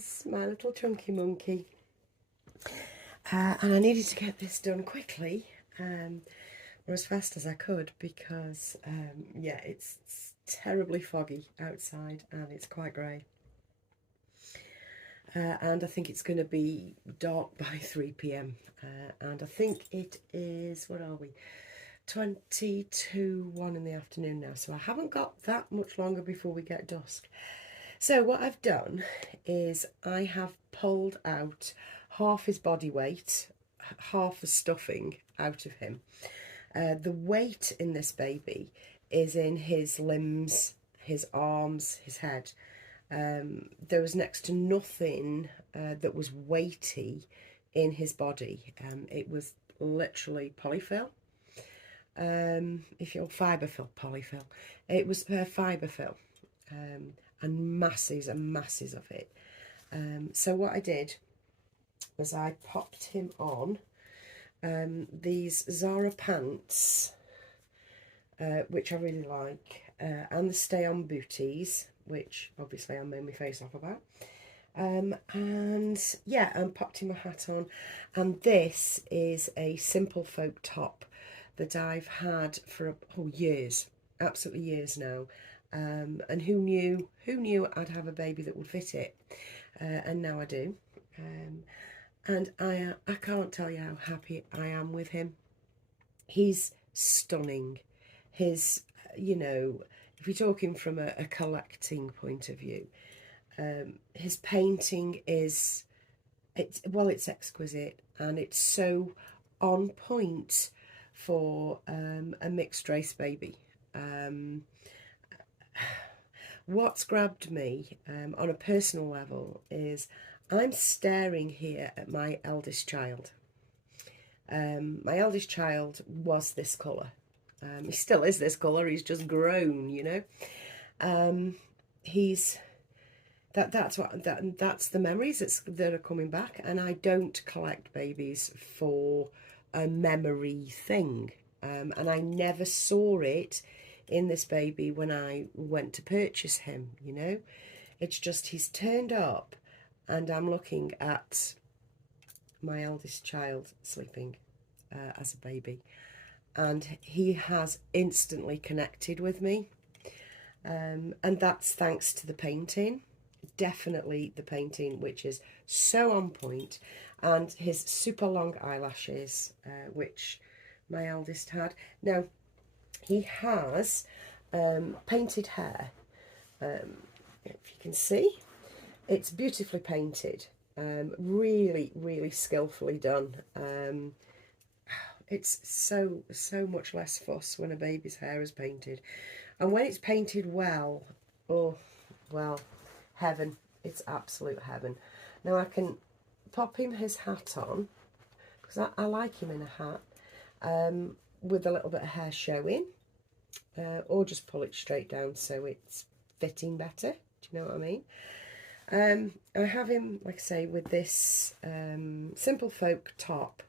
is my little chunky monkey. And I needed to get this done quickly, or as fast as I could, because, yeah, it's terribly foggy outside and it's quite grey. And I think it's going to be dark by 3 p.m. And I think it is, what are we, 1 in the afternoon now, so I haven't got that much longer before we get dusk. So what I've done is I have pulled out half his body weight, half the stuffing out of him. The weight in this baby is in his limbs, his arms, his head. There was next to nothing that was weighty in his body. It was literally polyfill. If you're fiberfill, polyfill. It was fiberfill, and masses and masses of it. So what I did was I popped him on these Zara pants, which I really like, and the Stay On booties, which obviously I made my face off about. And yeah, and popped him a hat on. And this is a Simple Folk top that I've had for years, absolutely years now. And who knew I'd have a baby that would fit it, and now I do. And I can't tell you how happy I am with him. He's stunning. His, you know, if you're talking from a collecting point of view, his painting is, it's exquisite, and it's so on point for a mixed race baby. What's grabbed me on a personal level is I'm staring here at my eldest child. My eldest child was this colour. He still is this colour. He's just grown, you know. That's the memories that are coming back, and I don't collect babies for a memory thing. And I never saw it in this baby when I went to purchase him, you know. It's just he's turned up and I'm looking at my eldest child sleeping as a baby, and he has instantly connected with me, and that's thanks to the painting. Definitely the painting, which is so on point, and his super long eyelashes, which my eldest had. Now, he has painted hair. If you can see, it's beautifully painted. Really, really skillfully done. It's so much less fuss when a baby's hair is painted, and when it's painted well, oh well, heaven. It's absolute heaven. Now I can pop him his hat on, because I like him in a hat, with a little bit of hair showing, or just pull it straight down so it's fitting better. Do you know what I mean? I have him, like I say, with this Simple Folk top,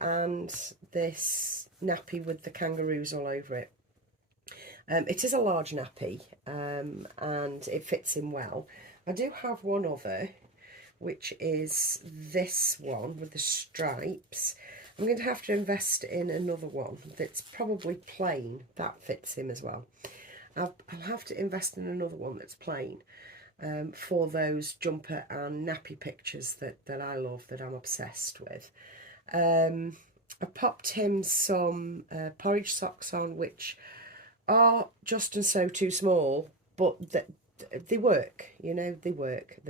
and this nappy with the kangaroos all over it. It is a large nappy, and it fits him well. I do have one other, which is this one with the stripes. I'm going to have to invest in another one that's probably plain. That fits him as well. I'll have to invest in another one that's plain, for those jumper and nappy pictures that I love, that I'm obsessed with. I popped him some porridge socks on, which are just and so too small, but they work, you know, they work,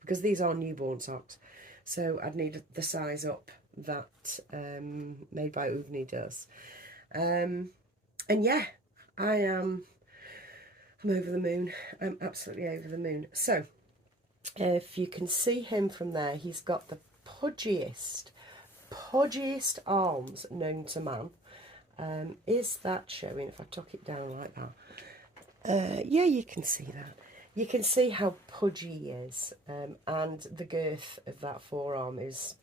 because these are newborn socks. So I'd need the size up that Made by Uvni does. And yeah, I'm over the moon. I'm absolutely over the moon. So if you can see him from there, he's got the pudgiest arms known to man. Is that showing if I tuck it down like that? Yeah, you can see that. You can see how pudgy he is, and the girth of that forearm is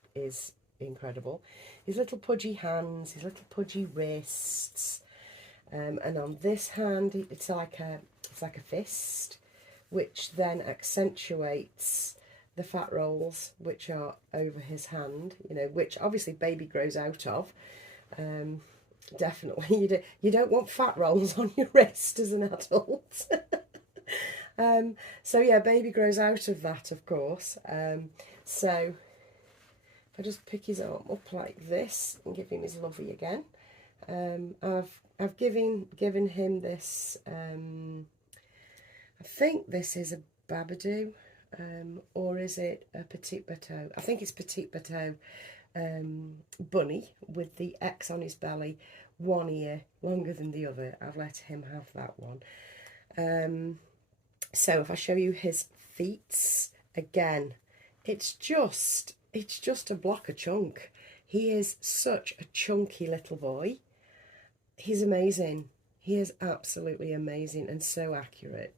incredible. His little pudgy hands, his little pudgy wrists, and on this hand it's like a fist, which then accentuates the fat rolls, which are over his hand, you know, which obviously baby grows out of. Definitely, you don't want fat rolls on your wrist as an adult. So yeah, baby grows out of that, of course. So if I just pick his arm up like this and give him his lovey again. I've given him this. I think this is a Babadoo, or is it a Petit Bateau? I think it's Petit Bateau bunny with the X on his belly, one ear longer than the other. I've let him have that one. So if I show you his feet again, it's just a block of chunk. He is such a chunky little boy. He's amazing. He is absolutely amazing and so accurate.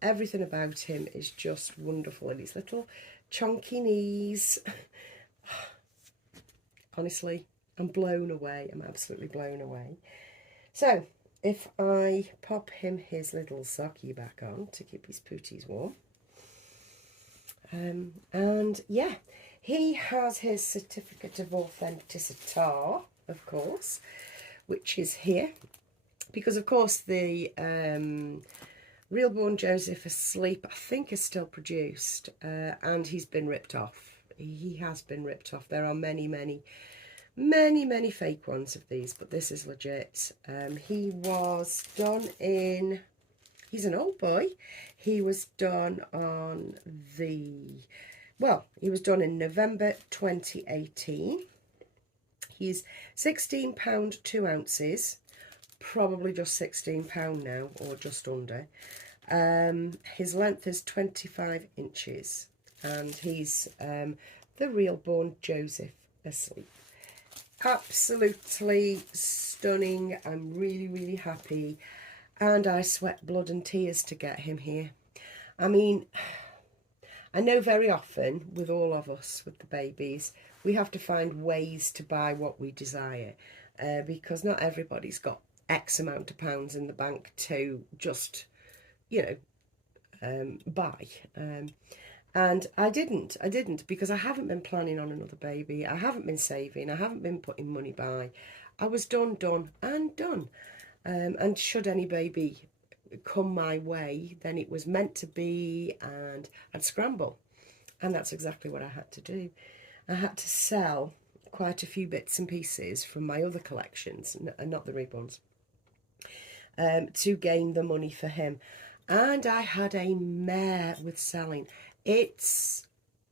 Everything about him is just wonderful, and his little chunky knees. Honestly, I'm blown away. I'm absolutely blown away. So if I pop him his little socky back on to keep his pooties warm. And yeah, he has his certificate of authenticity, of course, which is here. Because, of course, the Realborn Joseph Asleep, I think, is still produced, and he's been ripped off. He has been ripped off. There are many, many, many, many fake ones of these, but this is legit. He was done in... He's an old boy. He was done on the... Well, he was done in November 2018. He's £16, 2 ounces. Probably just £16 now, or just under. His length is 25 inches, and he's the Realborn Joseph Asleep. Absolutely stunning. I'm really, really happy, and I sweat blood and tears to get him here. I mean, I know very often with all of us, with the babies, we have to find ways to buy what we desire, because not everybody's got X amount of pounds in the bank to just, you know, buy. And I didn't because I haven't been planning on another baby. I haven't been saving. I haven't been putting money by. I was done. And should any baby come my way, then it was meant to be, and I'd scramble. And that's exactly what I had to do. I had to sell quite a few bits and pieces from my other collections, and not the reborns, to gain the money for him. And I had a mare with selling. It's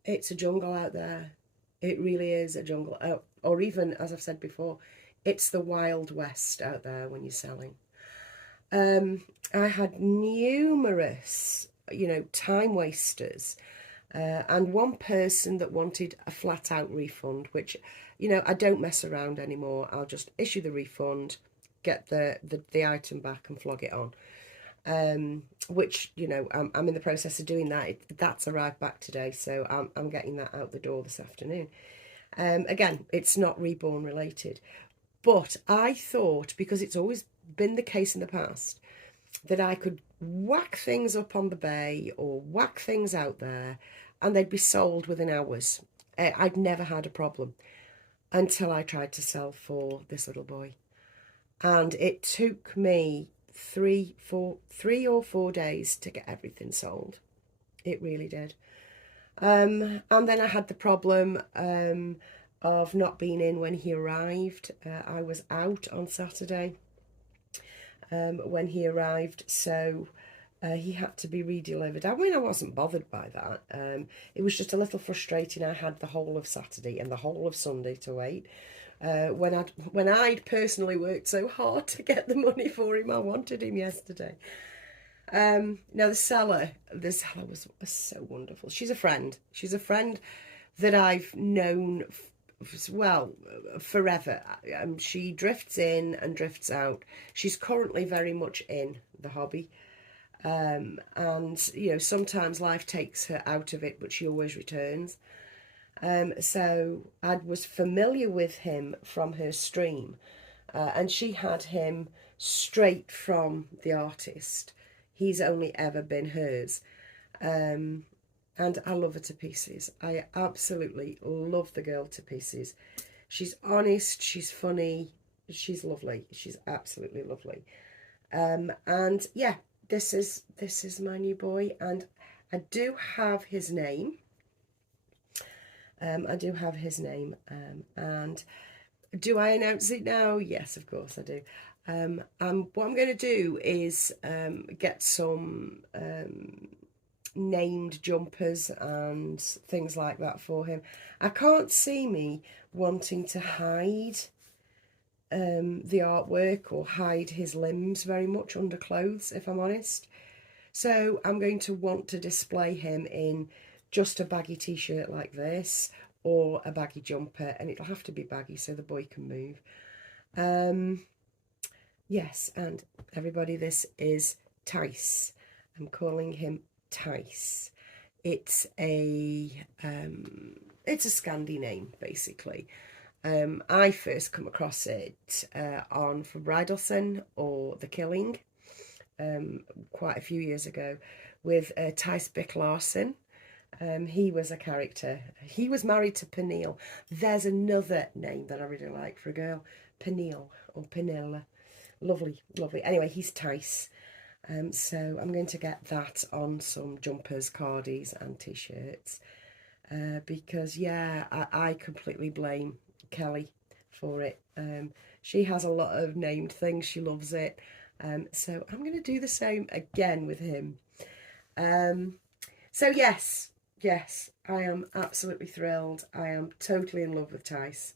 a jungle out there. It really is a jungle. Or even, as I've said before, it's the Wild West out there when you're selling. I had numerous, you know, time wasters, and one person that wanted a flat out refund, which, you know, I don't mess around anymore. I'll just issue the refund, get the item back and flog it on. Which, you know, I'm in the process of doing that. That's arrived back today, so I'm getting that out the door this afternoon. Again, it's not reborn related, but I thought, because it's always been the case in the past, that I could whack things up on the bay or whack things out there and they'd be sold within hours. I'd never had a problem until I tried to sell for this little boy, and it took me 3 or 4 days to get everything sold. It really did. And then I had the problem of not being in when he arrived. I was out on Saturday when he arrived, so he had to be re-delivered. I mean, I wasn't bothered by that. It was just a little frustrating. I had the whole of Saturday and the whole of Sunday to wait. When I'd personally worked so hard to get the money for him. I wanted him yesterday. Now the seller was so wonderful. She's a friend. She's a friend that I've known, well, forever. She drifts in and drifts out. She's currently very much in the hobby. And, you know, sometimes life takes her out of it, but she always returns. So I was familiar with him from her stream, and she had him straight from the artist. He's only ever been hers. And and I love her to pieces. I absolutely love the girl to pieces. She's honest, she's funny, she's lovely. She's absolutely lovely. And yeah, this is my new boy, and I do have his name. I do have his name, and do I announce it now? Yes, of course I do. What I'm going to do is get some named jumpers and things like that for him. I can't see me wanting to hide the artwork or hide his limbs very much under clothes, if I'm honest. So I'm going to want to display him in just a baggy t-shirt like this, or a baggy jumper, and it'll have to be baggy so the boy can move. Yes, and everybody, this is Tice. I'm calling him Tice. It's a Scandi name, basically. I first come across it on For Bridalson or The Killing quite a few years ago with Tice Bick Larson. He was a character. He was married to Peniel. There's another name that I really like for a girl, Peniel or Penilla. Lovely, lovely. Anyway, he's Tice. So I'm going to get that on some jumpers, cardies and t-shirts. Because, yeah, I completely blame Kelly for it. She has a lot of named things. She loves it. So I'm going to do the same again with him. So yes, I am absolutely thrilled. I am totally in love with Tice.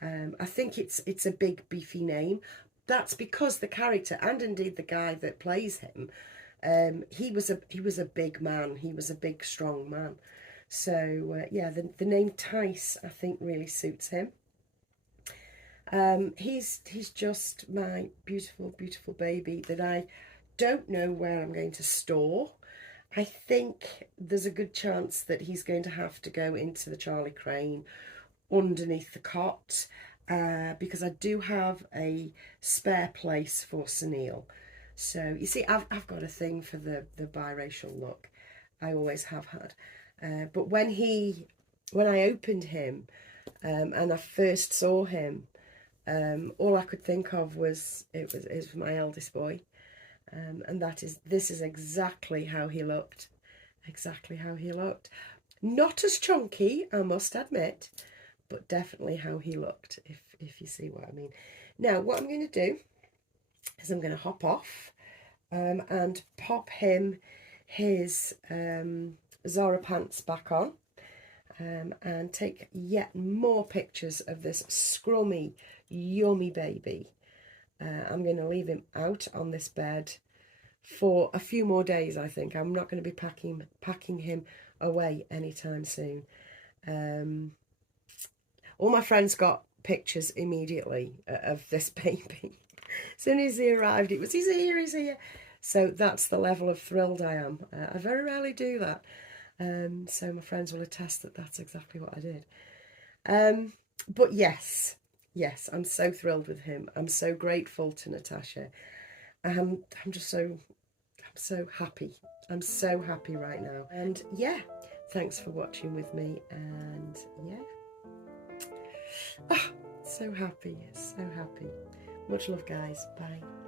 I think it's a big beefy name. That's because the character, and indeed the guy that plays him, he was a big man. He was a big, strong man. So yeah, the name Tice I think really suits him. He's just my beautiful, beautiful baby that I don't know where I'm going to store. I think there's a good chance that he's going to have to go into the Charlie Crane underneath the cot, because I do have a spare place for Sunil. So you see, I've got a thing for the biracial look. I always have had. But when I opened him and I first saw him, all I could think of was it was my eldest boy, and this is exactly how he looked. Exactly how he looked. Not as chunky, I must admit, but definitely how he looked, if you see what I mean. Now, what I'm going to do is I'm going to hop off and pop him his Zara pants back on, and take yet more pictures of this scrummy, yummy baby. I'm going to leave him out on this bed for a few more days, I think. I'm not going to be packing him away anytime soon. All my friends got pictures immediately of this baby. As soon as he arrived, it was, he's here. So that's the level of thrilled I am. I very rarely do that. So my friends will attest that that's exactly what I did. But yes, I'm so thrilled with him. I'm so grateful to Natasha. I'm so happy. I'm so happy right now. And yeah, thanks for watching with me. And yeah, so happy, so happy. Much love, guys. Bye.